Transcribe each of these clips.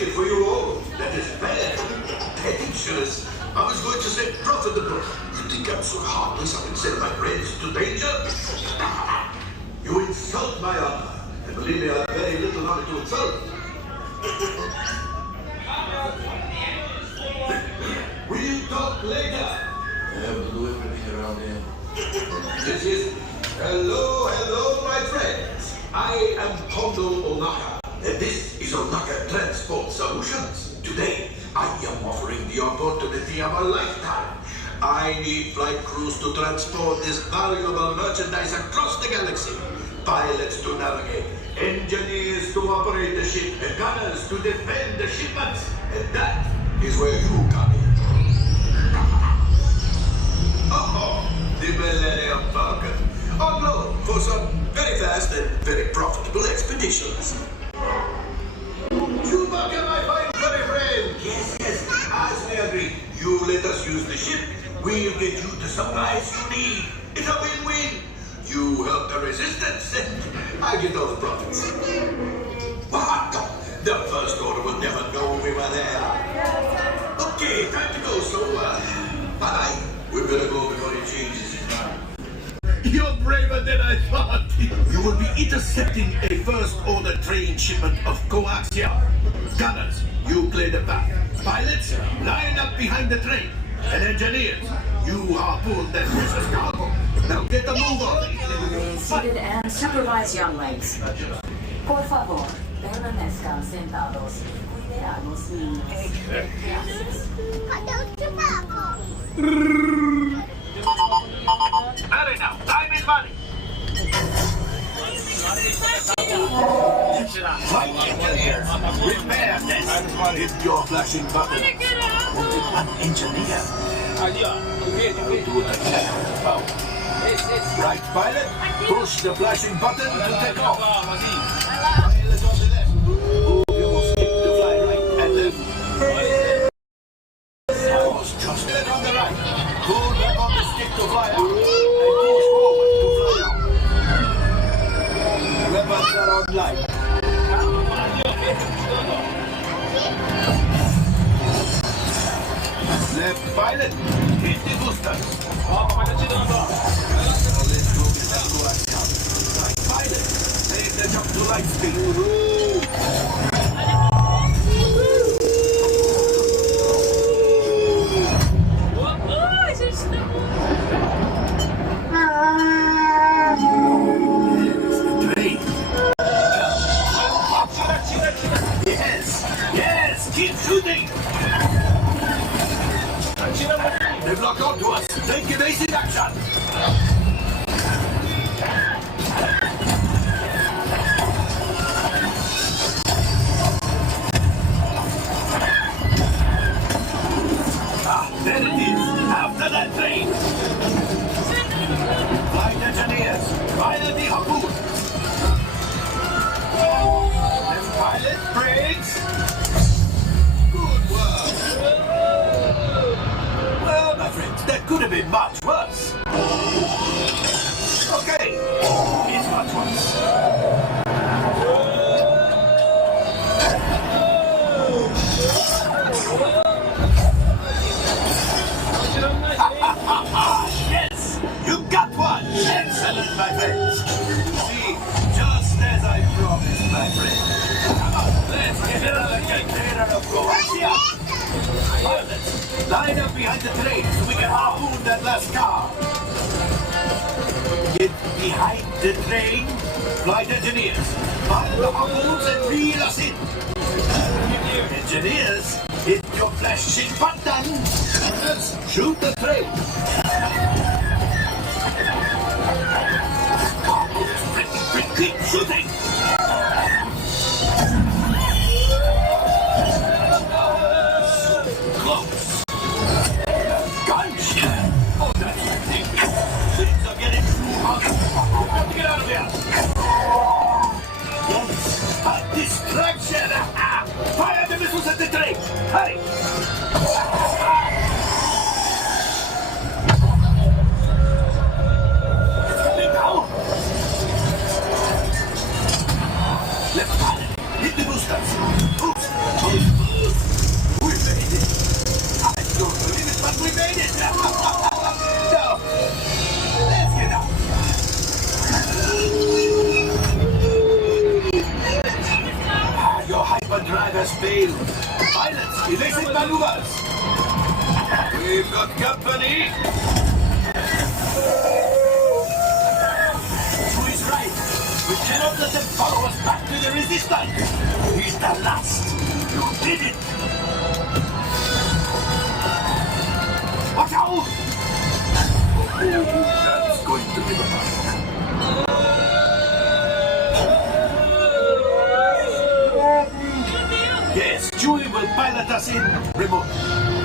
money for you all. That is bad. Dangerous. I was going to say profitable. You think I'm so heartless I can send my friends to danger? You insult my honor. And believe me, I have very little honor to insult. We'll talk later. I have to do everything around here. This is... Hello, my friends. I am Kondo Onaka, and this is Onaka Transport Solutions. Today, I am offering the opportunity of a lifetime. I need flight crews to transport this valuable merchandise across the galaxy. Pilots to navigate, engineers to operate the ship, and gunners to defend the shipments. And that is where you come in. Oh, the Millennium Falcon. On loan for some very fast and very profitable expeditions. Chewbacca, my fine furry friend. Yes, as we agreed. You let us use the ship, we'll get you the supplies you need. It's a win-win. You help the resistance, and I get all the profits. What? The First Order will never know we were there. Okay, time to go, so, bye-bye. We better go before he changes his mind. You're braver than I thought. You will be intercepting a First Order train shipment of coaxium. Gunners, you play the back. Pilots, line up behind the train. And engineers, you harpoon that precious cargo. Now get the move on. Remain seated and supervise younglings. Por favor, permanezcan sentados y cuide a los niños. Gracias. Hurry now, time is money. Flight engineers, repair this. Hit your flashing button. Only one engineer. Do the power. Right, pilot, push the flashing button to take off. Pilot on the left. Move your stick to fly right and left. Force just let on the right. Pull back on the stick to fly out. And push forward to fly out. Weapons are on light. Left pilot, hit the boosters. Let's go get that coax out. Right pilot, save the jump to light speed. There's the train. Yes, keep shooting. They've locked onto us. Take evasive action. There it is. After that train. Flight engineers, pilot the harpoon. Left pilot, brakes. Good work. Well, my friends, that could have been much worse. Okay, it's much worse. Yes, you got one. Excellent, my friends. See, just as I promised, my friend. Come on, let's get another container of coaxium. Pilots, line up behind the train so we can harpoon that last car. Get behind the train. Flight engineers, fire the harpoons and reel us in. Engineers, hit your flashing button. Let's shoot the train. Keep shooting. Close. Gunshot. Oh, that's thing. Things are getting too hot. Get out of here. Yes, a distraction. Fire the missiles at the train. Hurry. We've got company. Chewie's right. We cannot let them follow us back to the resistance. He's the last. You did it. Watch out! That's going to be the mark. Yes, Chewie will pilot us in. Remote.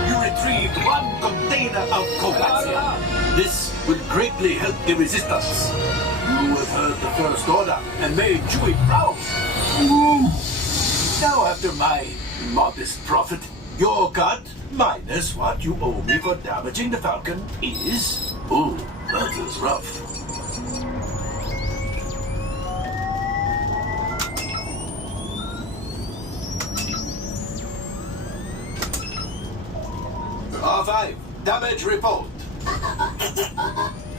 You retrieved one container of coaxium. This will greatly help the resistance. You have heard the First Order and made Chewie proud. Now, after my modest profit, your cut, minus what you owe me for damaging the Falcon, is... Ooh, that is rough. R5, damage report.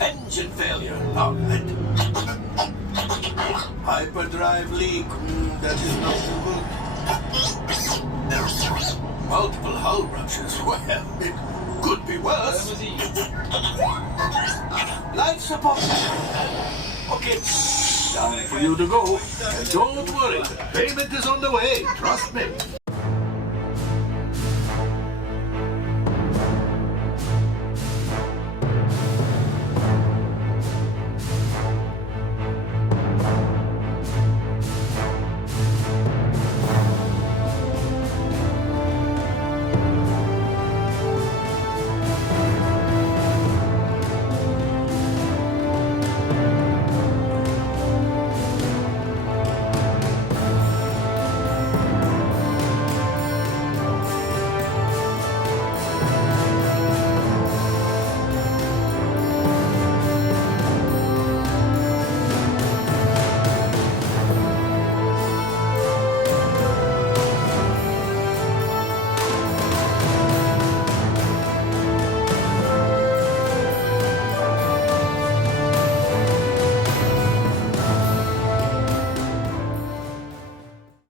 Engine failure. All right. Hyperdrive leak. That is not too good. Multiple hull ruptures. Well, it could be worse. Life support. Okay, time for you to go. And don't worry, payment is on the way. Trust me.